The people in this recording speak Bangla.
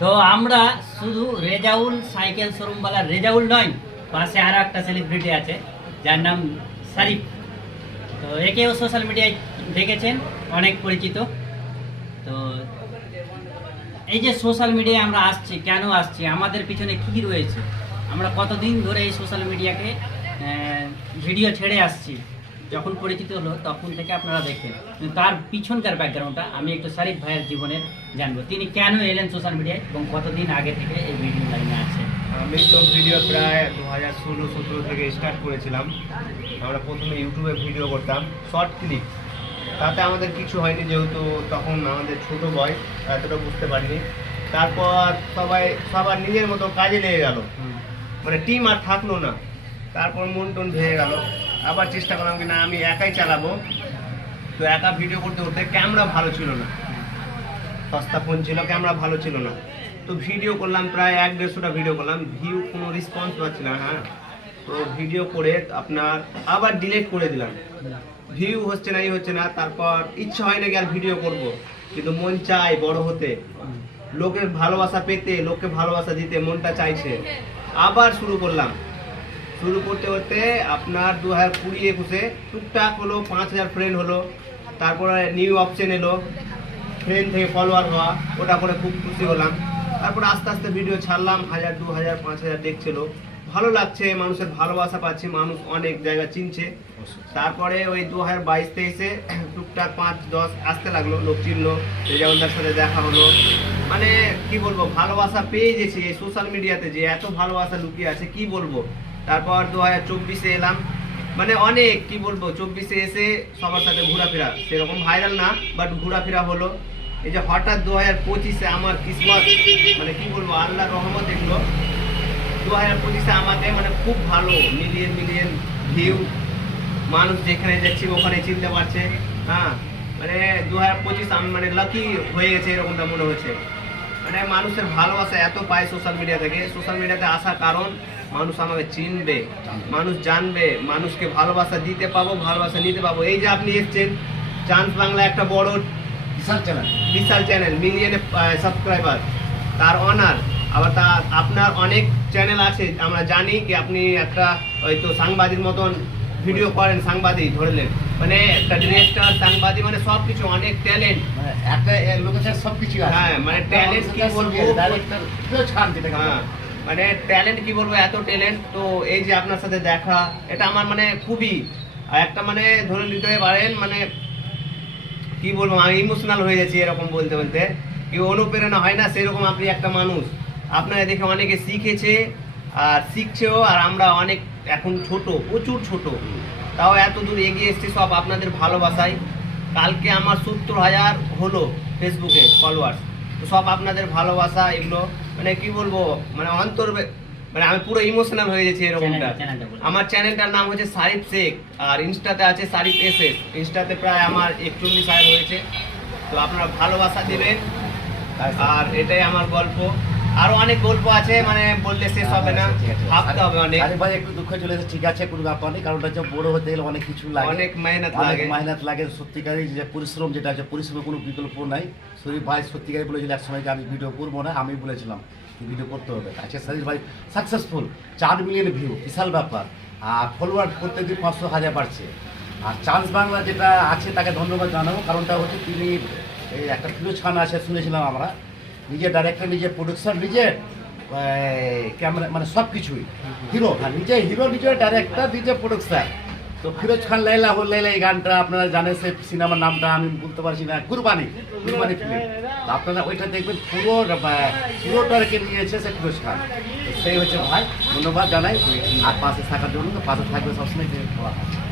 তো আমরা শুধু রেজাউল সাইকেল শোরুমওয়ালা রেজাউল নয়, পাশে আরও একটা সেলিব্রিটি আছে যার নাম শারিফ। তো একেও সোশ্যাল মিডিয়ায় দেখেছেন, অনেক পরিচিত। তো এই যে সোশ্যাল মিডিয়ায় আমরা আসছি, কেন আসছি, আমাদের পিছনে কী রয়েছে, আমরা কতদিন ধরে এই সোশ্যাল মিডিয়াকে ভিডিও ছেড়ে আসছি, যখন পরিচিত হলো তখন থেকে আপনারা দেখেন। কিন্তু তার পিছনকার ব্যাকগ্রাউন্ডটা আমি একটু শারিফ ভাইয়ের জীবনের জানবো, তিনি কেন এলেন সোশ্যাল মিডিয়ায় এবং কতদিন আগে থেকে এই ভিডিও লাইনে আছে। আমি তো ভিডিও প্রায় 2016-17 থেকে স্টার্ট করেছিলাম। আমরা প্রথমে ইউটিউবে ভিডিও করতাম শর্ট ক্লিপ, তাতে আমাদের কিছু হয়নি, যেহেতু তখন আমাদের ছোট বয়স, এতটা বুঝতে পারিনি। তারপর সবার নিজের মতো কাজে লেগে গেল, মানে টিম আর থাকলো না। তারপর মন টন ভেঙে গেল, আবার চেষ্টা করলাম কি না আমি একাই চালাবো। তো একা ভিডিও করতে করতে ক্যামেরা ভালো ছিল না, সস্তা ফোন ছিল, ক্যামেরা ভালো ছিল না। তো ভিডিও করলাম প্রায় 1-150টা ভিডিও করলাম, ভিউ কোনো রেসপন্স পাচ্ছি না। হ্যাঁ, তো ভিডিও করে আপনার আবার ডিলিট করে দিলাম, ভিউ হচ্ছে না, হচ্ছে না। তারপর ইচ্ছা হয় না কি আর ভিডিও করব, কিন্তু মন চায় বড় হতে, লোকের ভালোবাসা পেতে, লোককে ভালোবাসা দিতে মনটা চাইছে। আবার শুরু করলাম, শুরু করতে করতে আপনার 2020-21 টুকটাক হলো, 5000 ফ্রেন্ড হলো। তারপরে নিউ অপশন এলো ফ্রেন্ড থেকে ফলোয়ার হওয়া, ওটা করে খুব খুশি হলাম। তারপর আস্তে আস্তে ভিডিও ছাড়লাম, 1000, 2000, 5000 দেখছিল, ভালো লাগছে, মানুষের ভালোবাসা পাচ্ছি, মানুষ অনেক জায়গা চিনছে। তারপরে ওই 2022-23 টুকটাক 5-10 আসতে লাগলো, লোক চিনলো, রেজাউলদার সাথে দেখা হলো। মানে কি বলবো, ভালোবাসা পেয়ে গেছি এই সোশ্যাল মিডিয়াতে, যে এত ভালোবাসা লুকিয়ে আছে কি বলবো। তারপর 2024-এ এলাম, মানে অনেক কি বলবো, 24-এ এসে সবার সাথে ঘোরাফেরা, সেরকম ভাইরাল না, বাট ঘোরাফেরা হলো। এই যে হঠাৎ 2025-এ আমার কিসমত, মানে কি বলবো, আল্লাহর রহমত এগুলো। 2025-এ আমাকে মানে খুব ভালো মিলিয়ন ভিউ, মানুষ যেখানে যাচ্ছি ওখানে চিনতে পারছে। হ্যাঁ, মানে 2025 আমি মানে লাকি হয়ে গেছে, এরকমটা মনে হচ্ছে। মানে মানুষের ভালোবাসা এত পায় সোশ্যাল মিডিয়া থেকে। সোশ্যাল মিডিয়াতে আসার কারণ মানুষ আমাকে চিনবে, মানুষ জানবে, মানুষকে ভালোবাসা দিতে পাবো, ভালোবাসা নিতে পাবো। এই যে আপনি এসছেন, চান্স বাংলা একটা বড় বিশাল চ্যানেল, মিলিয়নে সাবস্ক্রাইবার, তার অনার। আবার আপনার অনেক চ্যানেল আছে, আমরা জানি কি আপনি একটা হয়তো সাংবাদিক মতন ভিডিও করেন, সাংবাদিক ধরলেন, মানে একটা ডিরেক্টর, সাংবাদিক, মানে সব কিছু, অনেক ট্যালেন্ট, একটা লোকের সবকিছু আছে। হ্যাঁ, মানে ট্যালেন্ট কি বলবো, ডাইরেক্টর ছাড় যেটা। হ্যাঁ, মানে ট্যালেন্ট কি বলবো, এত ট্যালেন্ট। তো এই যে আপনার সাথে দেখা, এটা আমার মানে খুবই একটা, মানে ধরে নিতে পারেন, মানে কি বলবো, আমি ইমোশনাল হয়ে যাচ্ছি এরকম বলতে বলতে। কেউ অনুপ্রেরণা হয় না সেরকম, আপনি একটা মানুষ, আপনারা দেখে অনেকে শিখেছে আর শিখছেও, আর আমরা অনেক এখন ছোট, প্রচুর ছোট, তাও এত দূর এগিয়ে এসছি সব আপনাদের ভালোবাসায়। কালকে আমার 70,000 হলো ফেসবুকে ফলোয়ার্স, তো সব আপনাদের ভালোবাসা এগুলো, মানে কি বলবো, মানে মানে আমি পুরো ইমোশনাল হয়ে গেছি এরকমটা। আমার চ্যানেলটার নাম হচ্ছে শারিফ শেখ, আর ইনস্টাতে আছে শারিফ এসএস। ইনস্টাতে প্রায় আমার 41,000 হয়েছে। তো আপনারা ভালোবাসা দিবেন, আর এটাই আমার গল্প। আরো অনেক গল্প আছে, মানে বললে শেষ হবে না, ভাবতে হবে অনেক। আরে ভাই একটু দুঃখ চলে এসেছে, ঠিক আছে, কোনো ব্যাপার নেই, কারণ হচ্ছে বড় হতে গেলে অনেক কিছু লাগে, অনেক মেহনত অনেক লাগে, মেহনত লাগে। সত্যিকারই যে পরিশ্রম যেটা আছে, পরিশ্রমের কোনো বিকল্প নাই। শরীর ভাই সত্যিকারই বলেছিল এক সময় যে আমি ভিডিও করবো না, আমি বলেছিলাম ভিডিও করতে হবে। আচ্ছা, শরীর ভাই সাকসেসফুল, 4 মিলিয়ন ভিউ, বিশাল ব্যাপার। আর ফলোয়ার প্রত্যেকদিন 500,000 বাড়ছে। আর চান্স বাংলা যেটা আছে তাকে ধন্যবাদ জানাবো, কারণটা হচ্ছে তিনি এই একটা ফিরোজ খান আছে শুনেছিলাম আমরা, নিজে ডাইরেক্টর, নিজে প্রোডাকশন, নিজে ক্যামেরা, মানে সব কিছুই হিরো, আর নিজে হিরো, নিজে ডাইরেক্টর, নিজে প্রোডাকশন। তো ফিরোজ খান লাইলা হো লাইলা, এই গানটা আপনারা জানেন, সে সিনেমার নামটা আমি বলতে পারছি না, কুরবানি ফিল্ম। আপনারা ওইটা দেখবেন, পুরোটাকে নিয়েছে সে ফিরোজ খান। তো সেই হচ্ছে ভাই, ধন্যবাদ জানাই, আর পাশে থাকার জন্য। তো পাশে থাকবে সবসময়।